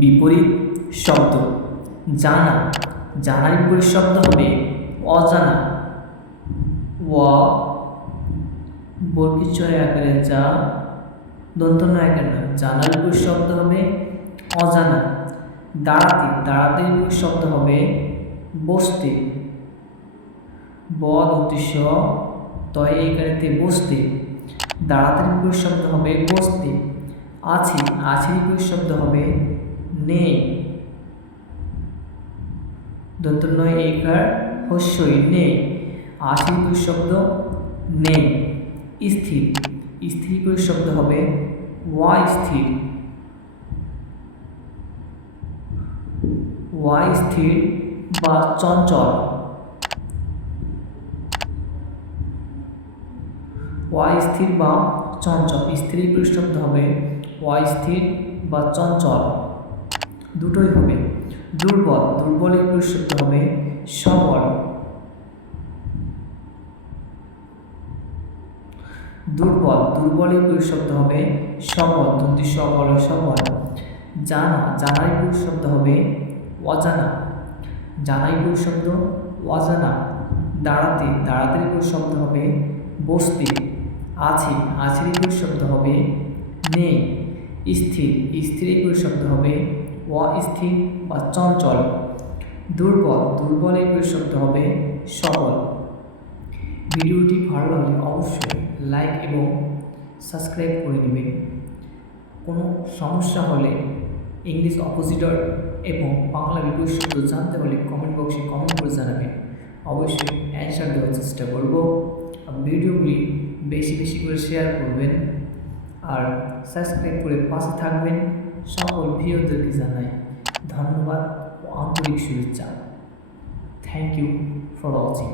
বিপরীত শব্দ জানা, জানার বিপরীত শব্দ হবে অজানা। অ বর্গীচয় আকারে যা, দন্তন্য আকারে না, জানার বিপরীত শব্দ হবে অজানা। দাঁড়াতে, দাঁড়াতে বিপরীত শব্দ হবে বসতে। ব দন্তেশ তয় একারেতে বসতে, দাঁড়াতে বিপরীত শব্দ হবে বসতে। আছে, আছে বিপরীত শব্দ হবে নেই। দন্তন্য একার হস্যই নেই, আছে বিপরীত শব্দ নেই। স্থির, স্থির বিপরীত শব্দ হবে অস্থির। অস্থির বা চঞ্চল, অস্থির বা চঞ্চল। স্থির বিপরীত শব্দ হবে অস্থির বা চঞ্চল, দুটোই হবে। দুর্বল, দুর্বল বিপরীত শব্দ হবে সবল। দুর্বল, দুর্বল বিপরীত শব্দ হবে সবল, দন্তি সবল সবল। জানা, জানার বিপরীত শব্দ হবে অজানা, জানা বিপরীত শব্দ অজানা। দাঁড়াতে, দাঁড়াতে বিপরীত শব্দ হবে বসতে। আছে, আছে বিপরীত শব্দ হবে নেই। স্থির, স্থির বিপরীত শব্দ হবে অস্থির বা চঞ্চল। দুর্বল, দুর্বল বিপরীত শব্দ হবে সবল। ভিডিওটি ভালো লাগলে অবশ্যই লাইক এবং সাবস্ক্রাইব করে নেবেন। কোনো সমস্যা হলে ইংলিশ অপোজিটর এবং বাংলা বিপরীত শব্দ জানতে হলে কমেন্ট বক্সে কমেন্ট করে জানাবেন। অবশ্যই অ্যান্সার দেওয়ার চেষ্টা করব। ভিডিওগুলি বেশি বেশি করে শেয়ার করবেন আর সাবস্ক্রাইব করে পাশে থাকবেন। সকল ভিউয়ারদেরকে জানাই ধন্যবাদ ও আন্তরিক শুভেচ্ছা। Thank you for watching.